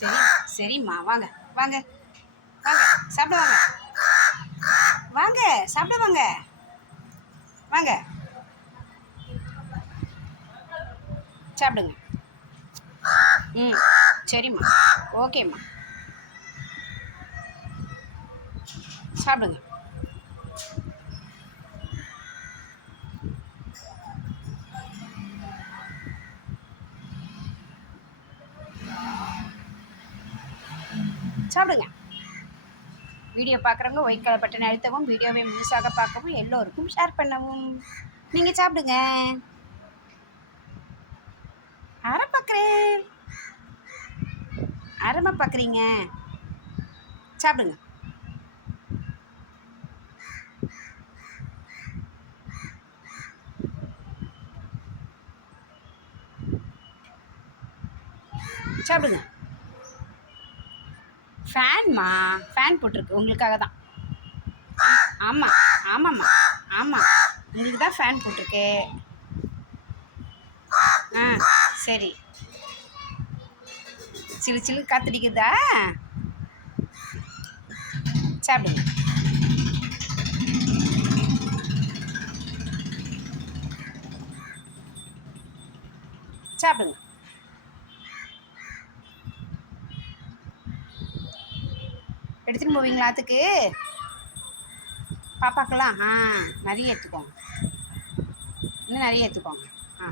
சரி சரிம்மா வாங்க வாங்க வாங்க சாப்பிட வாங்க. வாங்க சாப்பிட வாங்க. வாங்க. சாப்பிடுங்க. ம் சரிம்மா ஓகேம்மா. சாப்பிடுங்க. சாப்பிடுங்க. வீடியோ பார்க்குறவங்க ஒயிட் கலர் பட்டன் அழுத்தவும் வீடியோவை முழுசாக பார்க்கவும் எல்லோருக்கும் ஷேர் பண்ணவும். நீங்கள் சாப்பிடுங்க. அரை பார்க்குறேன். அரைமா பார்க்குறீங்க. சாப்பிடுங்க. சாப்பிடுங்க. ஃபேன்மா ஃபேன் போட்டிருக்கு. உங்களுக்காக தான் ஆமாம் ஆமாம்மா ஆமாம் உங்களுக்கு தான் ஃபேன் போட்டிருக்கு. ஆ சரி. சிலு சிலு காத்தடிக்குதா? சாப்பிடுங்க. சாப்பிடுங்க. எடுத்துன்னு போவீங்களா அதுக்கு பாப்பாக்கெல்லாம் ஆ நிறைய எடுத்துக்கோங்க. இன்னும் நிறைய எடுத்துக்கோங்க. ஆ.